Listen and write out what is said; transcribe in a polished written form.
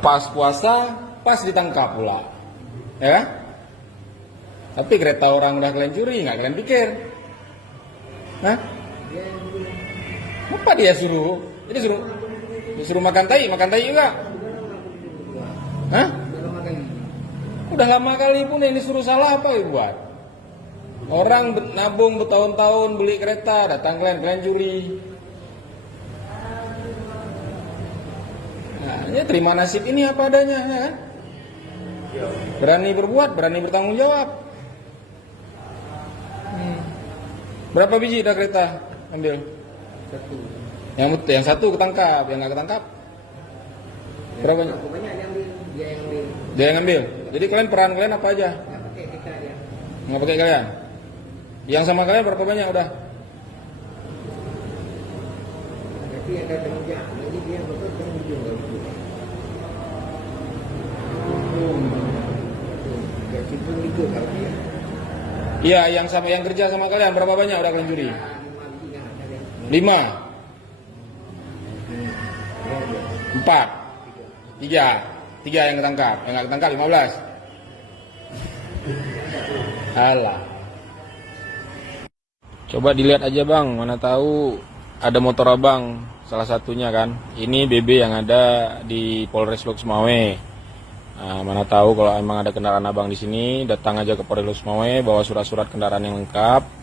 pas puasa, pas ditangkap pula, ya kan? Tapi kereta orang udah kalian curi, nggak kalian pikir? Hah? Apa dia suruh? Jadi disuruh makan tai juga? Hah? Udah lama kali pun yang disuruh salah apa yang buat? Orang nabung bertahun-tahun beli kereta, datang kalian curi. Nah, ya terima nasib ini apa adanya, ya kan? Berani berbuat, berani bertanggung jawab. Berapa biji dah kereta ambil? Satu. Yang satu ketangkap, yang nggak ketangkap berapa banyak? Banyak dia ambil, dia yang ambil. Dia yang ngambil. Jadi kalian peran kalian apa aja? Nggak pakai kita dia. Nggak pakai kalian? Yang sama kalian berapa banyak udah? Tapi ada tanggung jawab. Jadi dia betul tanggung jawab. Ya simpul itu kalau dia. Iya, yang sama yang kerja sama kalian berapa banyak udah kalian curi? 5, 4, 3 yang ketangkap, yang nggak ketangkap 15. Alah. Coba dilihat aja bang, mana tahu ada motor abang salah satunya kan. Ini BB yang ada di Polres Lok Sumawe. Nah, mana tahu kalau emang ada kendaraan abang di sini, datang aja ke Polres Lok Sumawe, bawa surat-surat kendaraan yang lengkap.